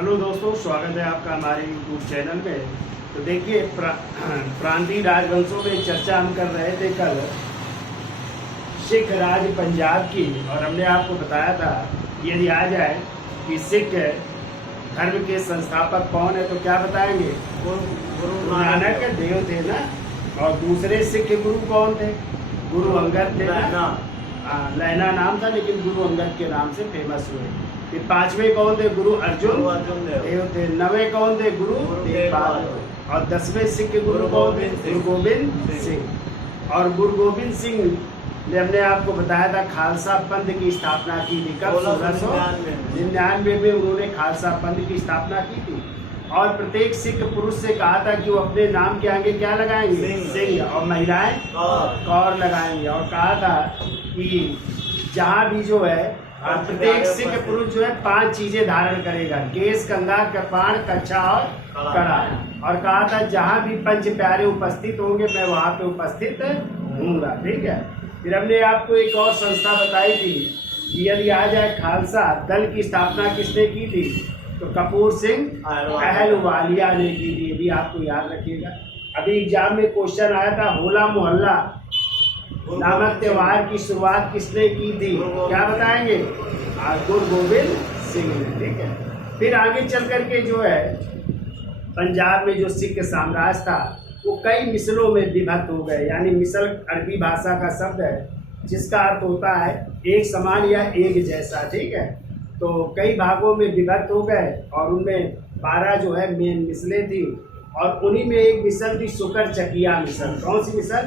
Hello दोस्तों, स्वागत है आपका हमारे यूट्यूब चैनल में। तो देखिए, प्रांतीय राजवंशों में चर्चा हम कर रहे थे कल सिख राज पंजाब की, और हमने आपको बताया था यदि आ जाए कि सिख धर्म के संस्थापक कौन है तो क्या बताएंगे? गुरु नानक देव थे ना। और दूसरे सिख गुरु कौन थे? गुरु अंगद थे ना। लैना नाम था, लेकिन गुरु अंगद के नाम से फेमस हुए। फिर पांचवें कौन थे? गुरु अर्जुन देव थे। नवे कौन थे? गुरु तेग बहादुर। और 10वें सिख गुरु कौन थे? गुरु गोविंद सिंह। और गुरु गोविंद सिंह ने हमने आपको बताया था खालसा पंथ की स्थापना की थी। कब? 1699 में उन्होंने खालसा पंथ की स्थापना की थी। और प्रत्येक सिख पुरुष से कहा था कि वो अपने नाम के आगे क्या लगाएंगे? सिंह। और महिलाएं कौर लगाएंगे। और कहा था कि जहाँ भी जो है प्रत्येक सिख पुरुष जो है 5 चीजें धारण करेगा: केस, कंघा, कृपाण, कच्छा और कड़ा। और कहा था जहाँ भी पंच प्यारे उपस्थित होंगे मैं वहाँ पे उपस्थित हूँगा। ठीक है। फिर हमने आपको एक और संस्था बताई थी कि यदि आ जाए खालसा दल की स्थापना किसने की थी? तो कपूर सिंह अहलवालिया ने की थी। भी आपको याद रखिएगा। अभी एग्जाम में क्वेश्चन आया था, होला मोहल्ला नामक त्योहार की शुरुआत किसने की थी? क्या बताएंगे? गुरु गोविंद सिंह ने। ठीक है। फिर आगे चल करके जो है पंजाब में जो सिख साम्राज्य था वो कई मिसलों में विभक्त हो गए। यानी मिसल अरबी भाषा का शब्द है जिसका अर्थ होता है एक समान या एक जैसा। ठीक है। तो कई भागों में विभक्त हो गए और उनमें 12 जो है मेन मिसलें थी। और उन्हीं में एक मिसल थी सुकर चकिया मिसल। कौन सी मिसल?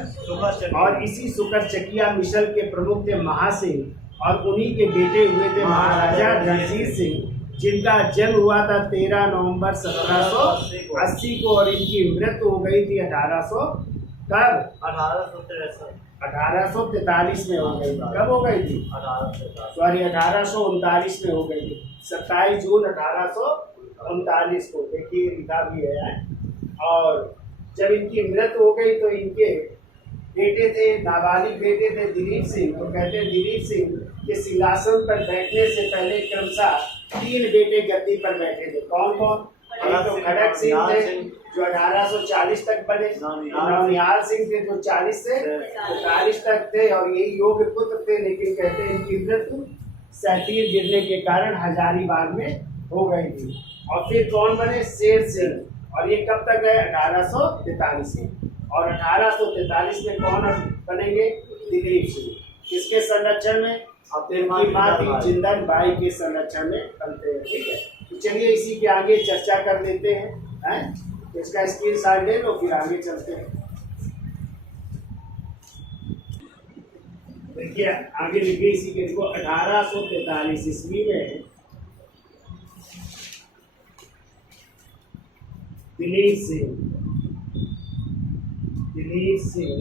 और इसी सुकर चकिया मिसल के प्रमुख थे महासिंह, और उन्हीं के बेटे हुए थे महाराजा रणजीत सिंह, जिनका जन्म हुआ था 13 नवंबर 1780 को, और इनकी मृत्यु हो गई थी 1843 में हो गई। कब हो गई थी? 1839 में हो गई थी। 27 जून 1839 को। देखिए लिखा भी है। और जब इनकी मृत्यु हो गई तो इनके बेटे थे, नाबालिग बेटे थे दिलीप सिंह। तो कहते हैं दिलीप सिंह के सिंहासन पर बैठने से पहले क्रमशः 3 बेटे गद्दी पर बैठे थे। कौन कौन? एक तो खड़क सिंह थे जो 1840 तक बने। नौनिहाल सिंह थे जो 40 से 45 तक थे और यही योग्य पुत्र थे। लेकिन कहते हैं इनकी मृत्यु सैतीर गिरने के कारण हजारीबाग में हो गई थी। और फिर कौन बने? शेर सिंह। और ये कब तक गए? 1843 में। और 1843 में कौन बनेंगे? दिलीप सिंह। किसके संरक्षण में? अपनी माँ थी जिंदन बाई के संरक्षण में बनते हैं। ठीक है। तो चलिए इसी के आगे चर्चा कर लेते हैं। तो इसका स्क्रीनशॉट ले लो, फिर आगे चलते हैं। देखिए आगे लिखिए इसी के। देखो 1843 ईस्वी में दिलीप सिंह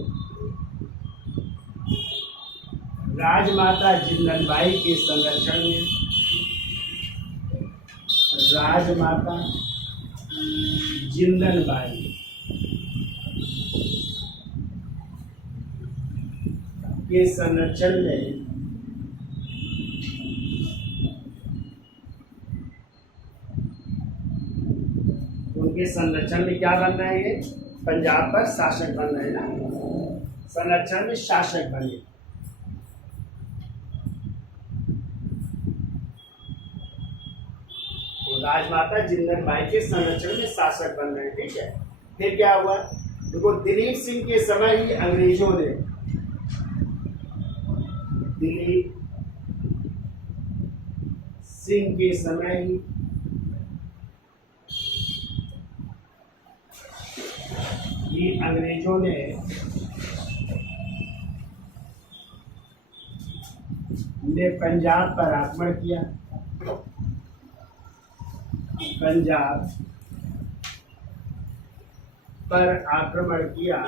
राजमाता जिंदनबाई के संरक्षण में, राजमाता जिंदनबाई के संरक्षण में उनके संरक्षण में क्या बन रहे हैं? पंजाब पर शासक बन रहे हैं ना। संरक्षण में शासक बने। तो राजमाता जिंदनबाई के संरक्षण में शासक बन रहे हैं। ठीक है। फिर क्या हुआ? देखो दिलीप सिंह के समय ही अंग्रेजों ने, दिलीप सिंह के समय ही अंग्रेजों ने पंजाब पर आक्रमण किया। पंजाब पर आक्रमण किया।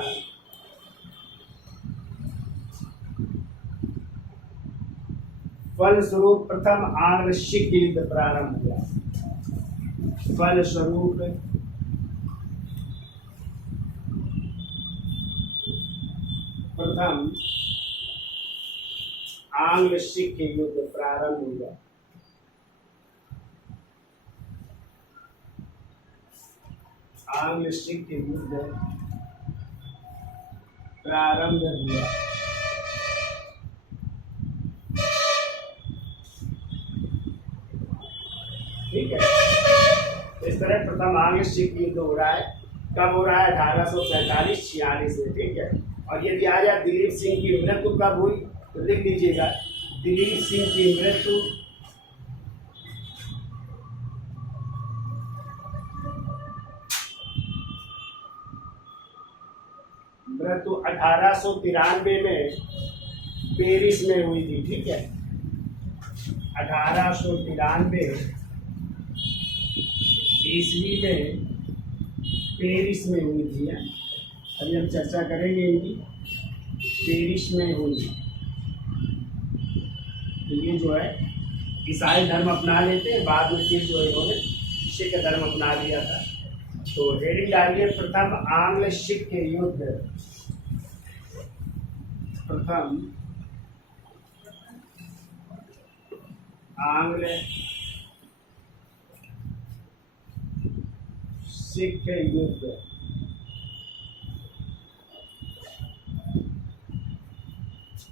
फलस्वरूप प्रथम आंग्ल सिख युद्ध प्रारंभ हुआ। फलस्वरूप प्रथम आंग्ल सिख युद्ध प्रारंभ हुआ। आंग्ल सिख युद्ध प्रारंभ हुआ। ठीक है, इस तरह प्रथम आंग्ल सिख युद्ध हो रहा है। कब हो रहा है? 1845-46 में। ठीक है, और यदि आ जाए दिलीप सिंह की मृत्यु कब हुई तो लिख लीजिएगा, दिलीप सिंह की मृत्यु 1893 में पेरिस में हुई थी। ठीक है, 1893 ईस्वी में पेरिस में हुई थी। अभी हम चर्चा करेंगे इनकी। पेरिस में हुई तो ये जो है ईसाई धर्म अपना लेते हैं, बाद में फिर जो है इन्होंने सिख धर्म अपना लिया था। तो हेडिंग डालिए, प्रथम आंग्ल सिख युद्ध। प्रथम आंग्ल सिख युद्ध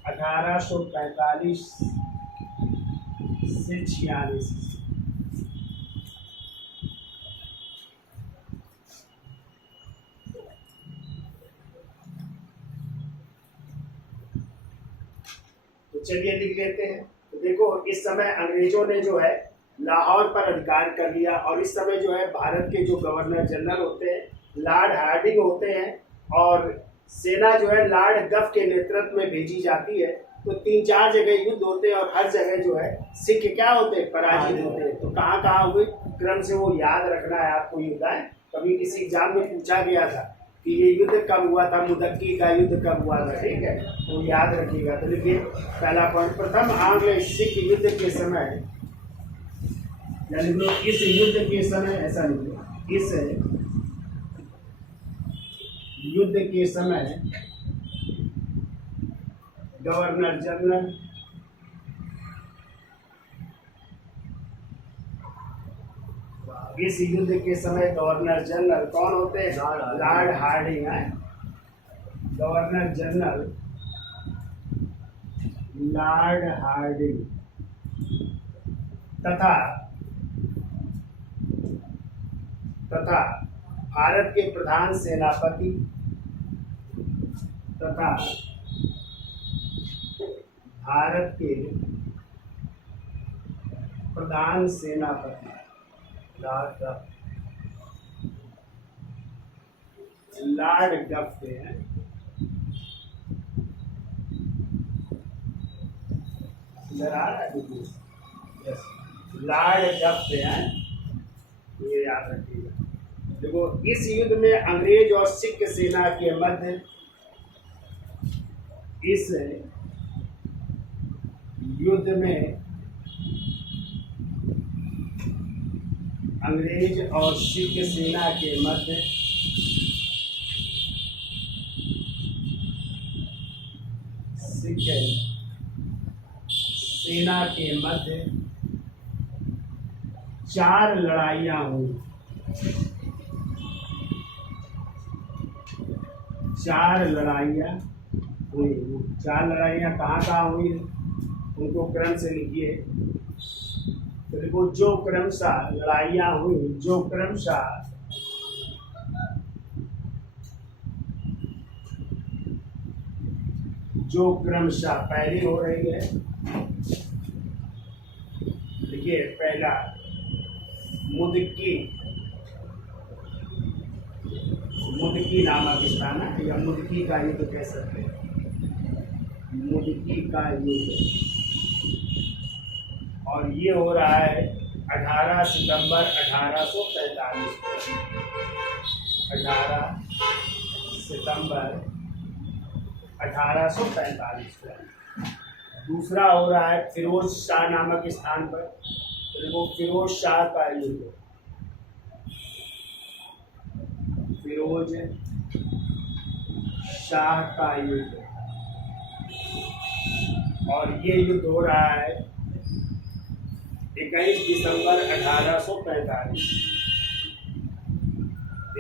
1845 से 46। तो चलिए लिख लेते हैं। तो देखो, इस समय अंग्रेजों ने जो है लाहौर पर अधिकार कर लिया, और इस समय जो है भारत के जो गवर्नर जनरल होते हैं लॉर्ड हार्डिंग होते हैं, और सेना जो है लॉर्ड गफ के नेतृत्व में भेजी जाती है। तो 3-4 जगह युद्ध होते हैं, और हर जगह जो है सिख क्या होते हैं? पराजित होते हैं। तो कहाँ कहाँ हुए क्रम से वो याद रखना है आपको। युद्ध है, कभी किसी एग्जाम में पूछा गया था कि ये युद्ध कब हुआ था, मुदक्की का युद्ध कब हुआ था। ठीक है, तो याद रखिएगा। तो देखिए, पहला पॉइंट, प्रथम आंग्ल सिख युद्ध के समय, यानी इस युद्ध के समय, ऐसा नहीं, इस युद्ध के समय गवर्नर जनरल इस युद्ध के समय गवर्नर जनरल कौन होते हैं? लॉर्ड हार्डिंग है। गवर्नर जनरल लॉर्ड हार्डिंग तथा भारत के प्रधान सेनापति तथा भारत के प्रधान सेनापति लॉर्ड गफ हैं। लॉर्ड गफ हैं, ये याद रखिएगा। देखो, इस युद्ध में अंग्रेज और सिख सेना के मध्य इस युद्ध में अंग्रेज और सिख सेना के मध्य सिख सेना के मध्य 4 लड़ाइयाँ हुई। 4 लड़ाइयाँ हुई। 4 लड़ाइयाँ कहाँ हुई उनको क्रम से लिखिए। तो देखो, जो क्रमशः लड़ाइयाँ हुई, जो क्रमशः पहली हो रही है। देखिए, पहला मुदकी नामक स्थान है, या मुदकी का युद्ध कह सकते हैं। मुदकी का युद्ध, और ये हो रहा है 18 सितंबर 1845 को। 18 सितंबर 1845 को। दूसरा हो रहा है फिरोज शाह नामक स्थान पर। देखो, फिरोज शाह का युद्ध, फिरोज शाह का युद्ध, और ये युद्ध हो रहा है 21 दिसंबर 1845।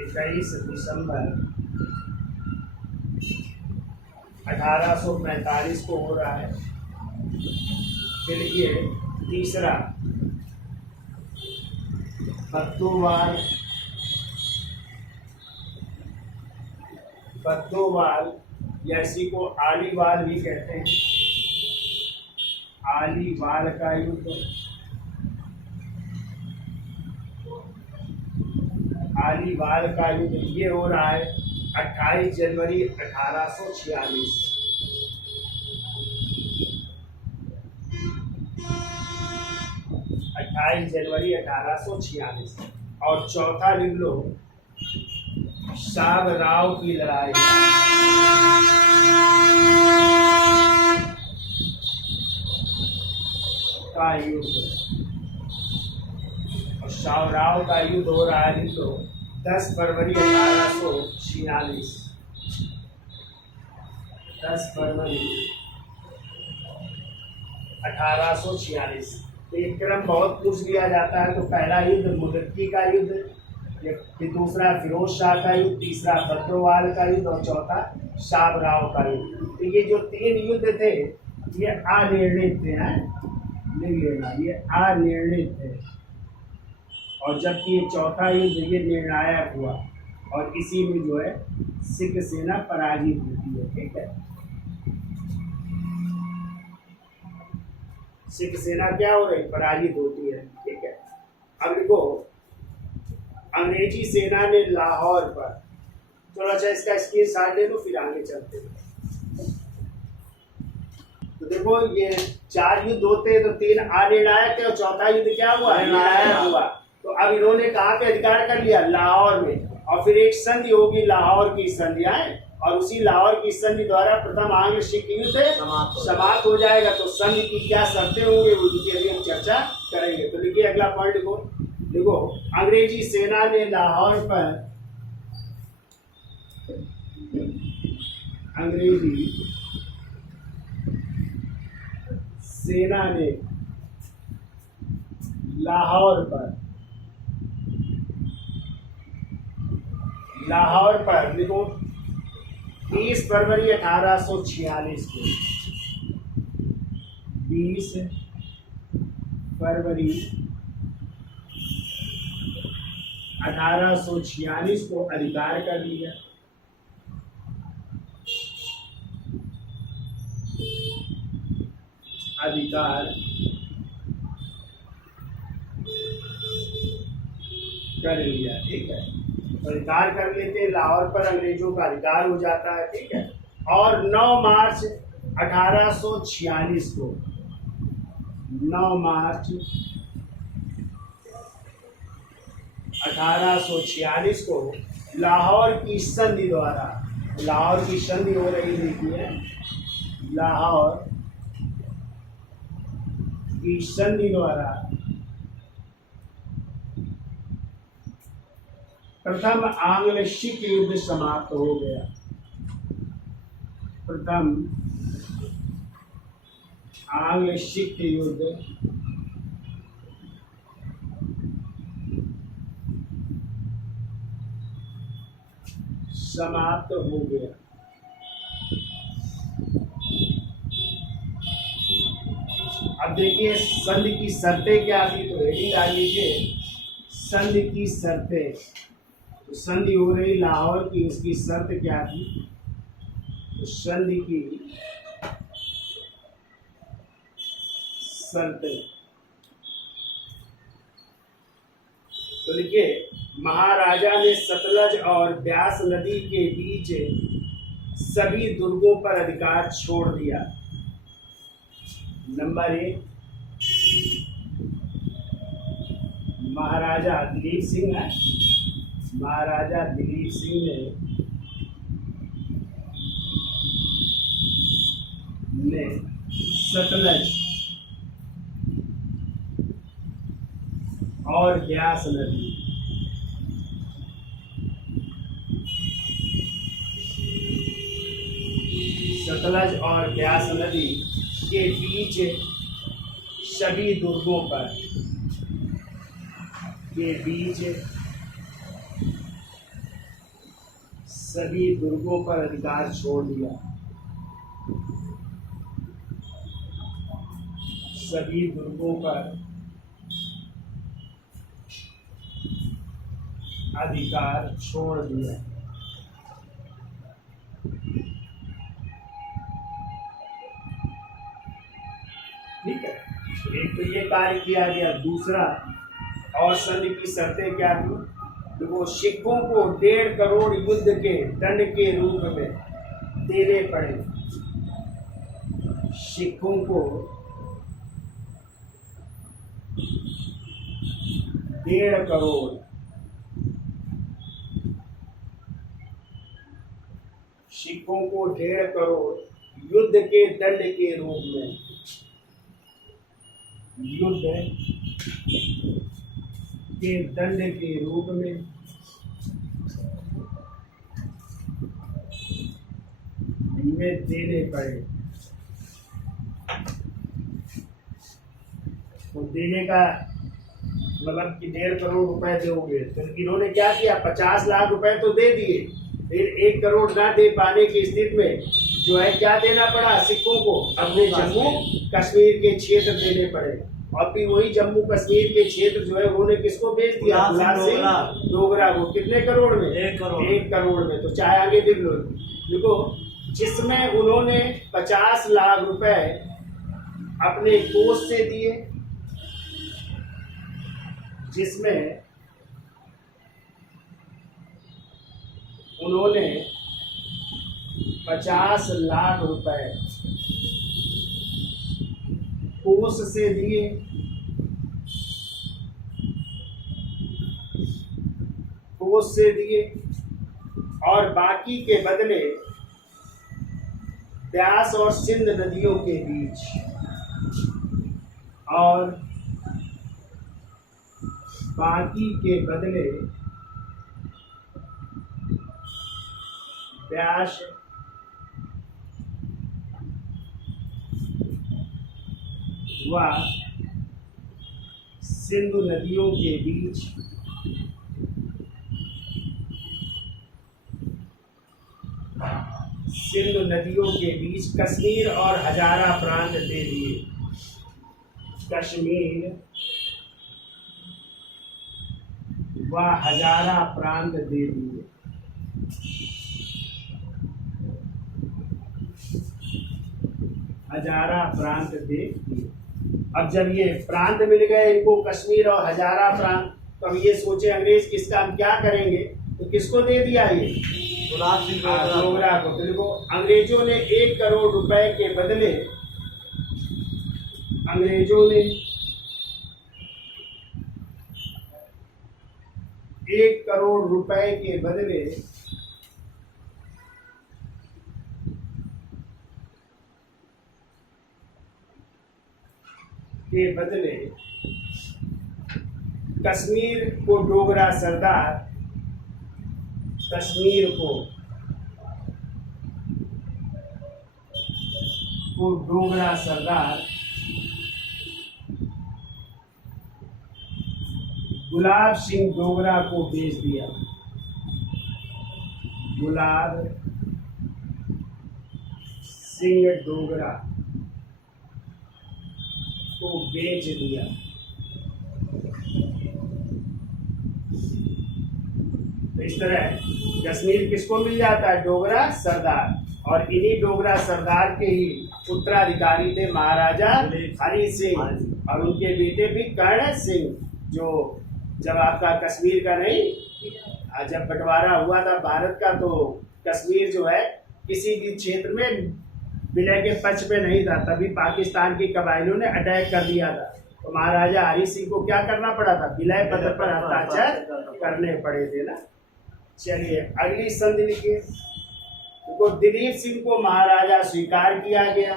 21 दिसंबर 1845 को हो रहा है। फिर ये तीसरा बद्दोवाल या इसी को आलीवाल भी कहते हैं, आलीवाल का युद्ध, आलीवाल का युद्ध ये हो रहा है 28 जनवरी 1846। जनवरी 1846। और चौथा लिख लो शाबराव की लड़ाई का युद्ध। और शाबराव का युद्ध हो रहा है लिख लो 10 फरवरी 1846। 10 फरवरी 1846। तो एक क्रम बहुत पूछ लिया जाता है। तो पहला युद्ध मुदक्की का युद्ध, फिर दूसरा फिरोज शाह का युद्ध, तीसरा बद्दोवाल का युद्ध और चौथा शाबराव का युद्ध। तो ये जो 3 युद्ध थे ये अनिर्णित थे, लिख लेना, ये अनिर्णित थे। और जबकि ये चौथा युद्ध ये निर्णायक हुआ और इसी में जो है सिख सेना पराजित होती है। ठीक है, सिख सेना क्या हो रही, पराजित होती है। ठीक है, अब देखो अंग्रेजी सेना ने लाहौर पर, थोड़ा सा इसका स्क्रीनशॉट ले लो फिर आगे चलते हैं। तो देखो ये 4 युद्ध होते हैं, तो 3 अनिर्णायक है और चौथा युद्ध क्या हुआ, निर्णायक हुआ। तो अब इन्होंने कहाँ पे अधिकार कर लिया, लाहौर में। और फिर एक संधि होगी, लाहौर की संधि आए, और उसी लाहौर की संधि द्वारा प्रथम आंग्ल सिख युद्ध समाप्त हो जाएगा। तो संधि की क्या शर्तें होंगी उनकी अभी हम चर्चा करेंगे। तो लिखिए अगला पॉइंट को, देखो अंग्रेजी सेना ने लाहौर पर, अंग्रेजी सेना ने लाहौर पर देखो 20 फरवरी 1846 को, 20 फरवरी 1846 को अधिकार कर लिया। अधिकार कर लिया। ठीक है, अधिकार कर लेते हैं, लाहौर पर अंग्रेजों का अधिकार हो जाता है। ठीक है, और 9 मार्च 1846 को, 9 मार्च 1846 को लाहौर की संधि द्वारा, लाहौर की संधि हो रही देखिए, लाहौर की संधि द्वारा प्रथम आंग्ल सिख युद्ध समाप्त हो गया। प्रथम आंग्ल सिख युद्ध समाप्त हो गया। अब देखिए संधि की शर्तें क्या थी, तो हेडिंग डाल लीजिए संधि की शर्तें। तो संधि हो रही लाहौर की, उसकी शर्त क्या थी, तो संधि की शर्तें, तो लिखिए महाराजा ने सतलज और ब्यास नदी के बीच सभी दुर्गों पर अधिकार छोड़ दिया। नंबर 1, महाराजा दिलीप सिंह है, महाराजा दिलीप सिंह ने सतलज और ब्यास नदी सतलज और ब्यास नदी के बीच सभी दुर्गों पर, के बीच सभी दुर्गों पर अधिकार छोड़ दिया। सभी दुर्गों पर अधिकार छोड़ दिया। ठीक है, एक तो ये कार्य किया गया। दूसरा, और संधि की शर्तें क्या थी? देखो, सिखों को 1.5 करोड़ युद्ध के दंड के रूप में देने पड़े। सिखों को 1.5 करोड़, सिखों को 1.5 करोड़ युद्ध के दंड के रूप में, युद्ध के दंड के रूप में इनमें देने पड़े। तो देने का मतलब कि 1.5 करोड़ रुपए दोगे, तो इन्होंने क्या किया? 50 लाख रुपए तो दे दिए, फिर 1 करोड़ ना दे पाने की स्थिति में जो है क्या देना पड़ा सिखों को? अपने जम्मू कश्मीर के क्षेत्र देने पड़े। और फिर वही जम्मू कश्मीर के क्षेत्र जो है उन्होंने किसको बेच दिया? गुलाब सिंह डोगरा को। कितने करोड़ में? 1 करोड़। 1 करोड़ में। तो चाहे आगे देख लो। देखो, जिसमें उन्होंने 50 लाख रुपए अपने कोष से दिए, जिसमें उन्होंने 50 लाख रुपए कोष से दिए, कोष से दिए, और बाकी के बदले ब्यास और सिंध नदियों के बीच, और बाकी के बदले ब्यास व सिंधु नदियों के बीच कश्मीर और हजारा प्रांत दे दिए। कश्मीर व हजारा प्रांत दे दिए। हजारा प्रांत दे दिए। अब जब ये प्रांत मिल गए इनको, कश्मीर और हजारा प्रांत, तो अब ये सोचे अंग्रेज किसका हम क्या करेंगे, तो किसको दे दिया? ये गुलाब सिंह डोगरा को। तो देखो, अंग्रेजों ने 1 करोड़ रुपए के बदले, अंग्रेजों ने 1 करोड़ रुपए के बदले कश्मीर को डोगरा सरदार, कश्मीर को डोगरा सरदार गुलाब सिंह डोगरा को बेच दिया। गुलाब सिंह डोगरा को बेच दिया। तो इस तरह कश्मीर किसको मिल जाता है? डोगरा सरदार। और इन्हीं डोगरा सरदार के ही उत्तराधिकारी थे महाराजा हरि सिंह, और उनके बेटे भी कर्ण सिंह, जो जब आपका कश्मीर का नहीं, जब बंटवारा हुआ था भारत का, तो कश्मीर जो है किसी भी क्षेत्र में विलय के पक्ष में नहीं था। तभी पाकिस्तान की कबायलों ने अटैक कर दिया था, तो महाराजा हरि सिंह को क्या करना पड़ा था? विलय पत्र पर हस्ताक्षर करने पड़े थे ना। चलिए अगली संधि लिखिए। तो दिलीप सिंह को महाराजा स्वीकार किया गया।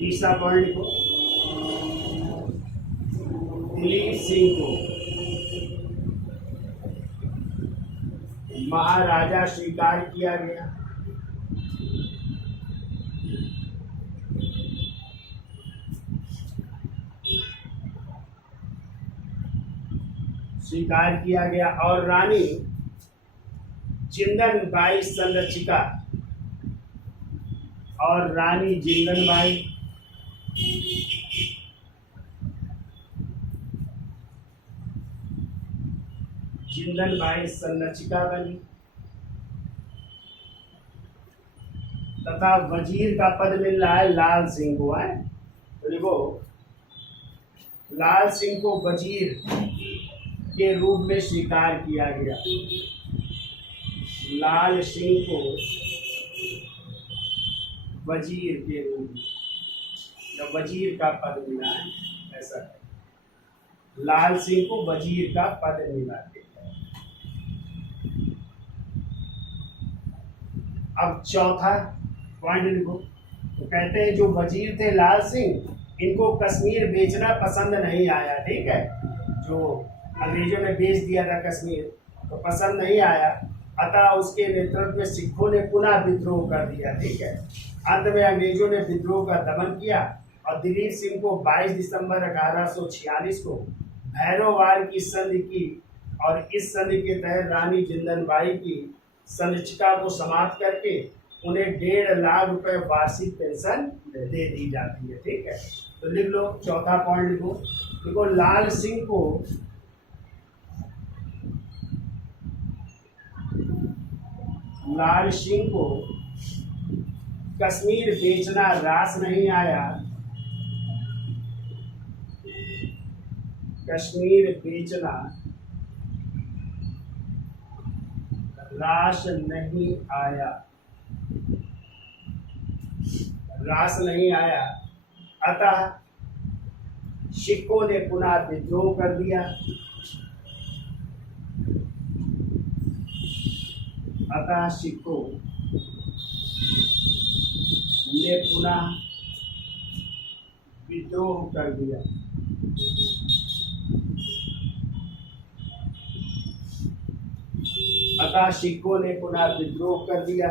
तीसरा पॉइंट लिखो, दिलीप सिंह को महाराजा स्वीकार किया गया। स्वीकार किया गया। और रानी जिंदन बाई संरक्षिका और रानी जिंदन बाई संरक्षिका बनी तथा वजीर का पद मिल रहा है लाल सिंह को। है तो देखो, लाल सिंह को वजीर के रूप में स्वीकार किया गया। लाल सिंह को वजीर के रूप में, या वजीर का पद मिला है, ऐसा है। लाल सिंह को वजीर का पद मिला है। अब चौथा पॉइंट लिखो। तो कहते हैं जो वजीर थे लाल सिंह, इनको कश्मीर बेचना पसंद नहीं आया। ठीक है, जो अंग्रेजों ने बेच दिया था कश्मीर, तो पसंद नहीं आया, अतः उसके नेतृत्व में सिखों ने पुनः विद्रोह कर दिया। ठीक है, अंत में अंग्रेजों ने विद्रोह का दमन किया और दिलीप सिंह को 22 दिसंबर 1846 को भैरोवाल की संधि की और इस संधि के तहत रानी जिंदन बाई की संरक्षिका को समाप्त करके उन्हें 1.5 लाख रुपए वार्षिक पेंशन दे दी जाती है। ठीक है, तो लिख लो, चौथा पॉइंट लिखो। देखो, लाल सिंह को कश्मीर बेचना रास नहीं आया। कश्मीर बेचना रास नहीं आया, अतः सिखों ने पुनः विद्रोह कर दिया। अतः सिखों ने पुनः विद्रोह कर दिया। अतः सिखों ने पुनः विद्रोह कर दिया।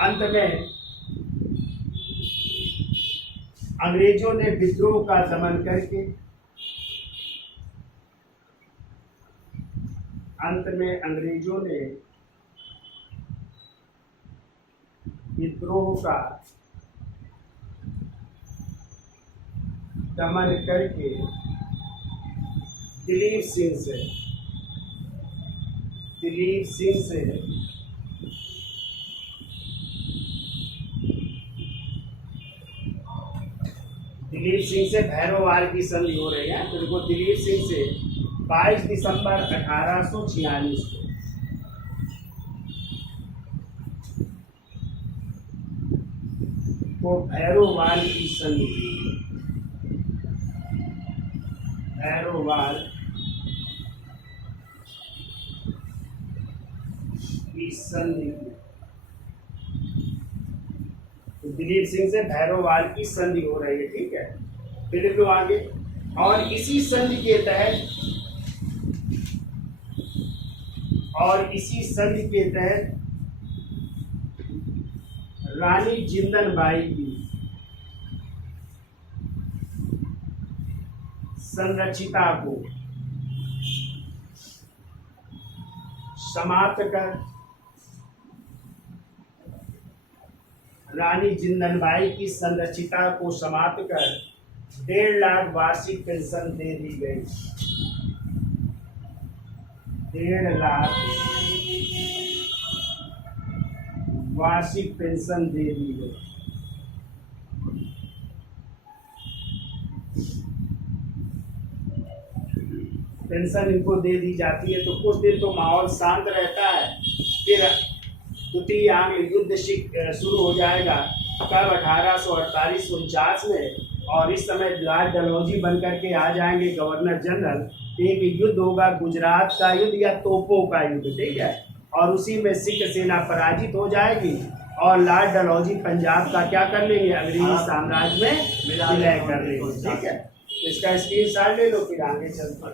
अंत में अंग्रेजों ने विद्रोह का दमन करके दिलीप सिंह से भैरोवाल की संधि हो रही है। तो देखो, दिलीप सिंह से 22 दिसंबर 1846 को भैरोवाल की संधि तो दिलीप सिंह से भैरोवाल की संधि हो रही है। ठीक है, फिर लिख लो आगे। और इसी संधि के तहत रानी जिंदन बाई की संरक्षिता को समाप्त कर रानी जिंदनबाई की संरक्षिता को समाप्त कर 1.5 लाख वार्षिक पेंशन दे दी गई। 1.5 लाख वार्षिक पेंशन दे दी गई। पेंशन इनको दे दी जाती है। तो कुछ दिन तो माहौल शांत रहता है, फिर द्वितीय आंग्ल युद्ध शुरू हो जाएगा कब 1848-49 में, और इस समय लॉर्ड डलहौजी बनकर के आ जाएंगे गवर्नर जनरल। एक युद्ध होगा गुजरात का युद्ध या तोपों का युद्ध। ठीक है, और उसी में सिख सेना पराजित हो जाएगी और लॉर्ड डलहौजी पंजाब का क्या कर लेंगे, अंग्रेजी साम्राज्य में विलय कर लेंगे। ठीक है, तो इसका स्क्रीनशॉट ले लो, फिर आगे चलते।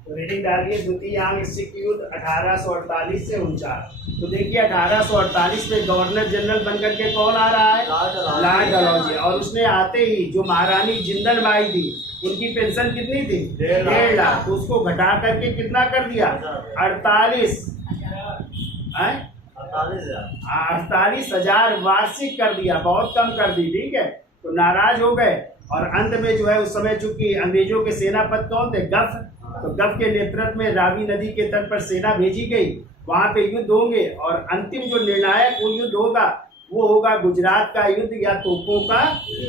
तो रीडिंग डालिए, द्वितीय आंग्ल सिख युद्ध 1848 से 49। तो देखिए 1848 में गवर्नर जनरल बनकर के कौन आ रहा है, लॉर्ड डलहौजी। और उसने आते ही जो महारानी जिंदन बाई थी उनकी पेंशन कितनी थी? 1.5 1.5 लाख। तो उसको घटा करके कितना कर दिया? 48 48,000 वार्षिक कर दिया, बहुत कम कर दी। ठीक है, तो नाराज हो गए और अंत में जो है उस समय चूंकि अंग्रेजों के सेनापति कौन थे? गफ। तो गफ के नेतृत्व में रावी नदी के तट पर सेना भेजी गई, वहां पे युद्ध होंगे और अंतिम जो निर्णायक वो युद्ध होगा वो होगा गुजरात का युद्ध या तोपों का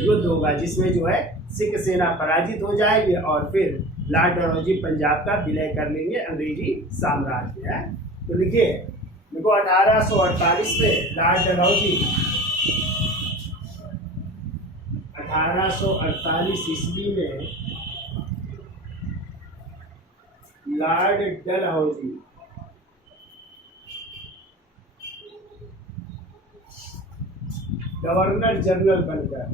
युद्ध होगा, जिसमें जो है सिख सेना पराजित हो जाएगी और फिर लॉर्ड डलहौजी पंजाब का विलय कर लेंगे अंग्रेजी साम्राज्य है। तो लिखिए, देखो 1848 में लॉर्ड डलहौजी 1848 ईस्वी में लॉर्ड डलहौजी गवर्नर जनरल बनकर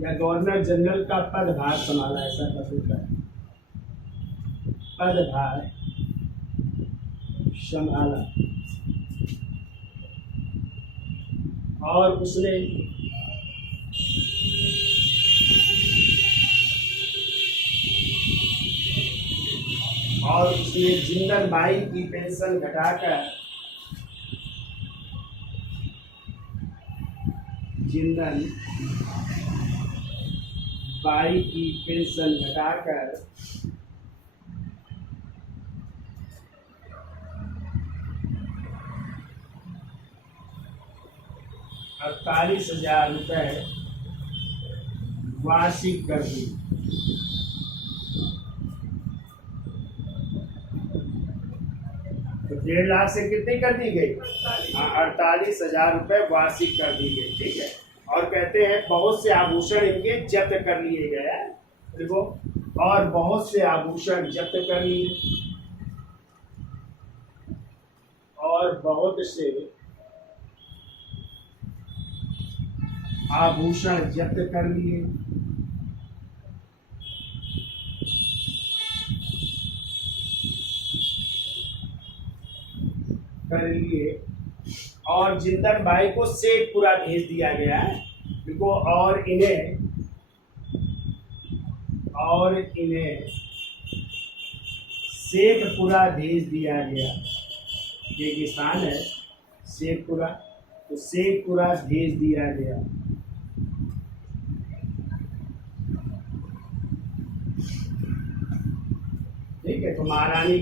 या गवर्नर जनरल का पदभार संभाला, ऐसा प्रस्तुत है, पदभार संभाला और उसने जिंदल बाई की पेंशन घटाकर जिंदल बाई की पेंशन घटाकर 48,000 रुपये वार्षिक कर दी। तो 1.5 लाख से कितनी कर दी गई? 48,000 रुपये वार्षिक कर दी गई। ठीक है, और कहते हैं बहुत से आभूषण इनके जब्त कर लिए गए हैं। देखो, और बहुत से आभूषण जब्त कर लिए, और बहुत से आभूषण जब्त कर लिए, और जिंदल भाई को शेखपुरा भेज दिया गया है। देखो, और इन्हें शेखपुरा भेज दिया गया। एक स्थान है शेखपुरा, तो शेखपुरा भेज दिया गया। ठीक है, तो महारानी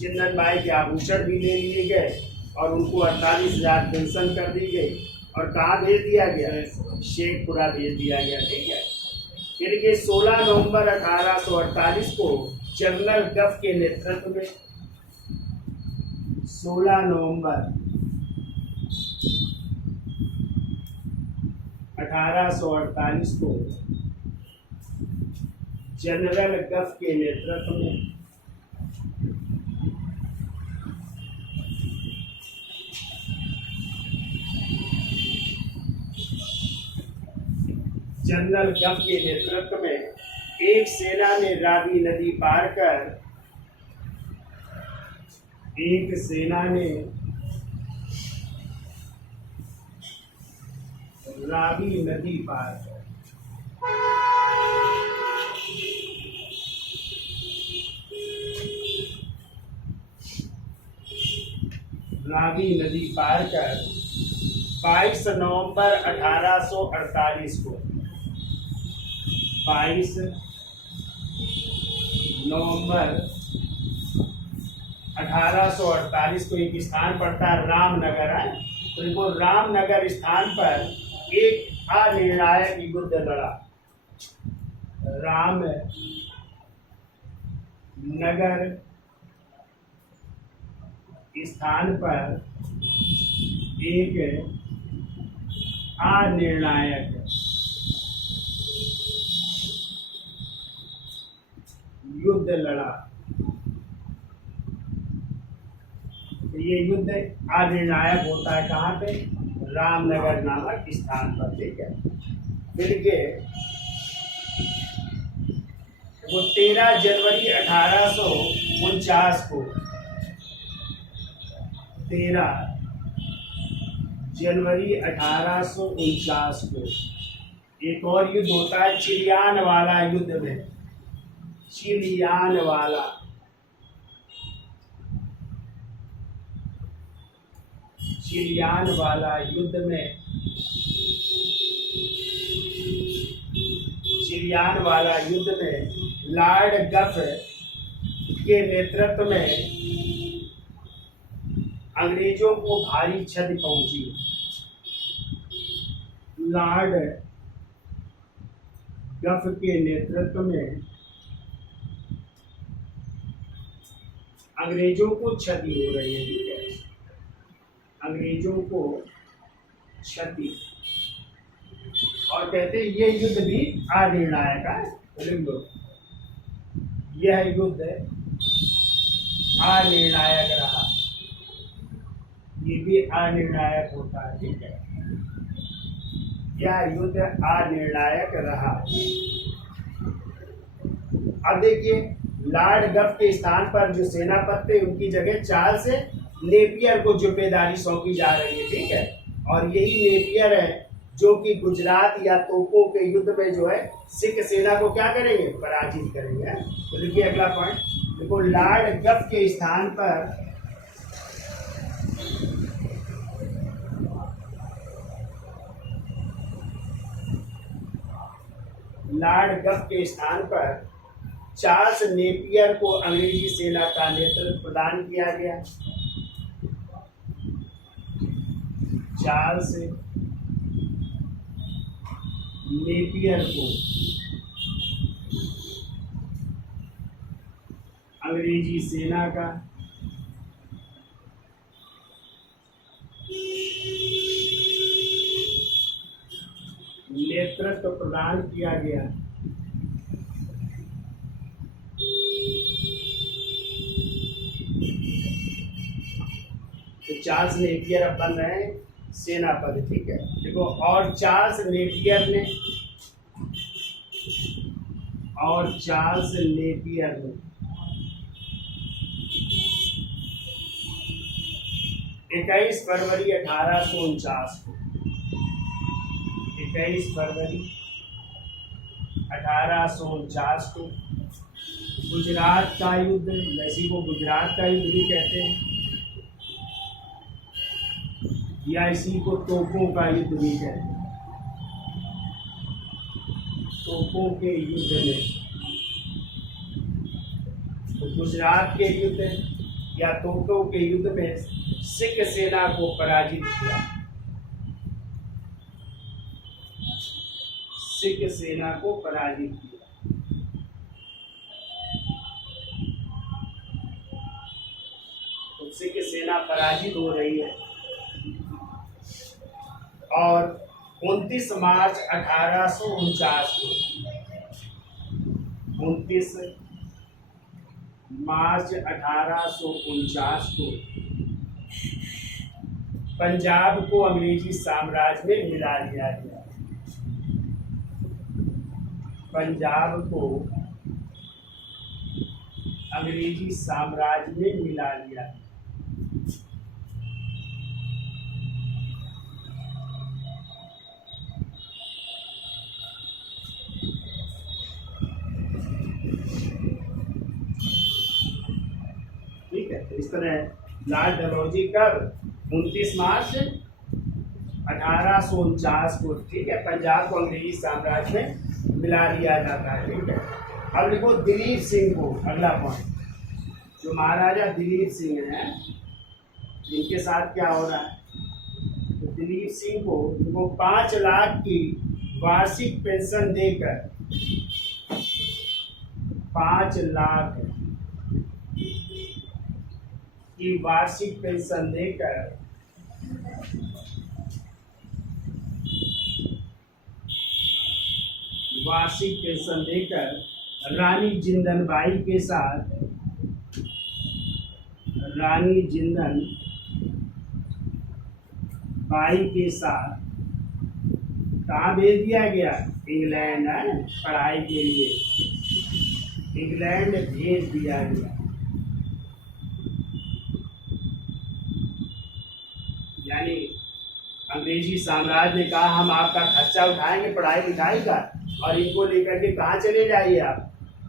जिंदल बाई के आभूषण भी ले लिए गए और उनको 48,000 पेंशन कर दी गई। और कहाँ भेज दिया गया? शेखपुरा भेज दिया गया। ठीक है, फिर ये 16 नवंबर 1848 को जनरल गफ के नेतृत्व में 16 नवंबर 1848 को जनरल गफ के नेतृत्व में जनरल गफ के नेतृत्व में एक सेना ने रावी नदी पार कर रावी नदी पार कर रावी नदी पार कर 22 नवंबर 1848 को 22 नवंबर 1848 को एक स्थान पड़ता है रामनगर है। तो देखो, रामनगर स्थान पर एक अनिर्णायक युद्ध लड़ा। रामनगर स्थान पर एक अनिर्णायक युद्ध लड़ा। ये युद्ध अनिर्णायक होता है कहाँ पे? रामनगर नामक स्थान पर। ठीक है, फिर के वो 13 जनवरी 1849 को 13 जनवरी 1849 को एक और युद्ध होता है चिलियान वाला युद्ध में। चिलियान वाला युद्ध में चिलियान वाला युद्ध में लॉर्ड गफ के नेतृत्व में अंग्रेजों को भारी क्षति पहुंची। लॉर्ड गफ के नेतृत्व में अंग्रेजों को क्षति हो रही है। ठीक है, अंग्रेजों को क्षति, और कहते हैं ये युद्ध भी अनिर्णायक है। यह युद्ध अनिर्णायक रहा, ये भी अनिर्णायक होता है। ठीक है, यह युद्ध अनिर्णायक रहा। अब देखिए, लॉर्ड गफ के स्थान पर जो सेनापति थे उनकी जगह चार्ल्स नेपियर को जिम्मेदारी सौंपी जा रही है। ठीक है, और यही नेपियर है जो कि गुजरात या तोपों के युद्ध में जो है सिख सेना को क्या करेंगे, पराजित करेंगे। तो देखिए अगला पॉइंट, देखो लॉर्ड गफ के स्थान पर चार्ल्स नेपियर को अंग्रेजी सेना का नेतृत्व प्रदान किया गया। चार्ल्स नेपियर को अंग्रेजी सेना का नेतृत्व प्रदान किया गया। तो चार्ल्स नेपियर अब बन रहे हैं सेनापति। ठीक है, देखो, और चार्ल्स नेपियर ने 21 फरवरी 1849 को 21 फरवरी 1849 को गुजरात का युद्ध, वैसे को गुजरात का युद्ध भी कहते हैं, या इसी को तोपों का युद्ध भी कहते हैं। तोपों के युद्ध में, तो गुजरात के युद्ध या तोपों के युद्ध में सिख सेना को पराजित किया। सिख सेना को पराजित किया। तो सिख सेना पराजित हो रही है, और 29 मार्च 1849 को 29 मार्च 1849 को पंजाब को अंग्रेजी साम्राज्य में मिला लिया गया। पंजाब को अंग्रेजी साम्राज्य में मिला लिया। इस तरह लॉर्ड डलहौजी कब 29 मार्च 1849 को, ठीक है, पंजाब को अंग्रेजी साम्राज्य में मिला लिया जाता है। ठीक है, अब देखो दिलीप सिंह को, अगला पॉइंट, जो महाराजा दिलीप सिंह हैं इनके साथ क्या हो रहा है। तो दिलीप सिंह को वो 5 लाख की वार्षिक पेंशन देकर 5 लाख की वार्षिक पेंशन देकर रानी जिंदन बाई के साथ कहाँ भेज दिया गया, इंग्लैंड, पढ़ाई के लिए इंग्लैंड भेज दिया गया। यानी अंग्रेजी साम्राज्य ने कहा हम आपका खर्चा उठाएंगे पढ़ाई लिखाई का, और इनको लेकर के कहाँ चले जाइए आप,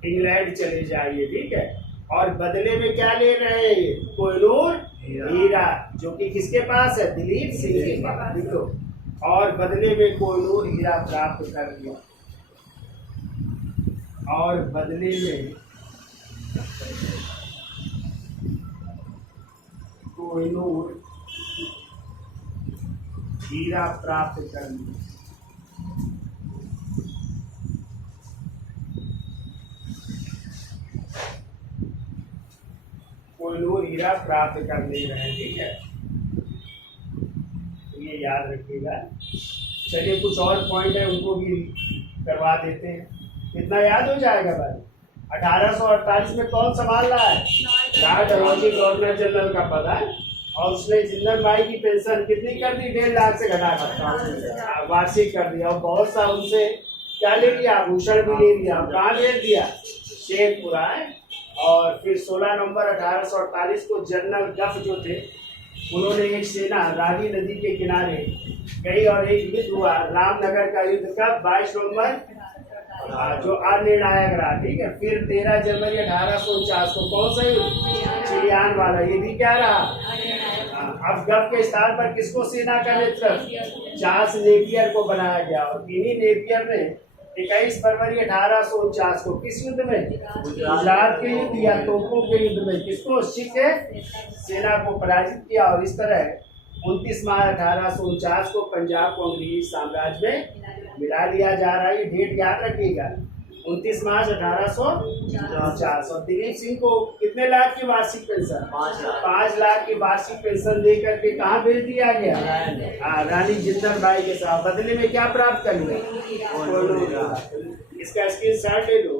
इंग्लैंड चले जाइए, ठीक है। और बदले में क्या ले रहे हैं, कोहिनूर हीरा, जो कि किसके पास है, दिलीप सिंह के पास, देखो। और बदले में कोहिनूर हीरा प्राप्त कर लिया, और बदले में कोहिनूर हीरा प्राप्त कर लिया। कोहिनूर हीरा प्राप्त कर ले रहे हैं, ठीक है, ये याद रखिएगा। चलिए कुछ और पॉइंट है उनको भी करवा देते हैं, कितना याद हो जाएगा भाई। 1848 में कौन संभाल रहा है, लॉर्ड डलहौजी गवर्नर जनरल का पद है, और उसने जिंदल बाई की पेंशन कितनी कर दी, 1.5 लाख से घटा कर वार्षिक कर दिया, और बहुत सा उनसे क्या ले लिया, आभूषण भी ले लिया। कहाँ भेज दिया, शेखपुरा है। और फिर 16 नवंबर 1848 को जनरल गफ जो थे उन्होंने एक सेना रावी नदी के किनारे गई, और एक युद्ध हुआ रामनगर का युद्ध का 22 नवंबर जो अनिर्णायक रहा, ठीक है। फिर 13 जनवरी 1849 को कौन सा युद्ध, चिलियान वाला, ये भी क्या रहा। अब गफ के स्थान पर किसको सेना का नेतृत्व, चार्ल्स नेपियर को बनाया गया, और इन्हीं नेपियर ने 21 फरवरी 1849 को किस युद्ध में, गुजरात के युद्ध या तोपों के युद्ध में किसको, सिख सेना को पराजित किया। और इस तरह 29 मार्च 1849 को पंजाब को अंग्रेजी साम्राज्य में मिला लिया जा रहा है। ये डेट याद रखिएगा, 29 मार्च 1849। और दिलीप सिंह को कितने लाख की वार्षिक पेंशन, 5 लाख की वार्षिक पेंशन दे करके कहाँ भेज दिया गया, रानी जिंदल बाई के साथ। बदले में क्या प्राप्त कर लिया, इसका स्क्रीनशॉट ले लो।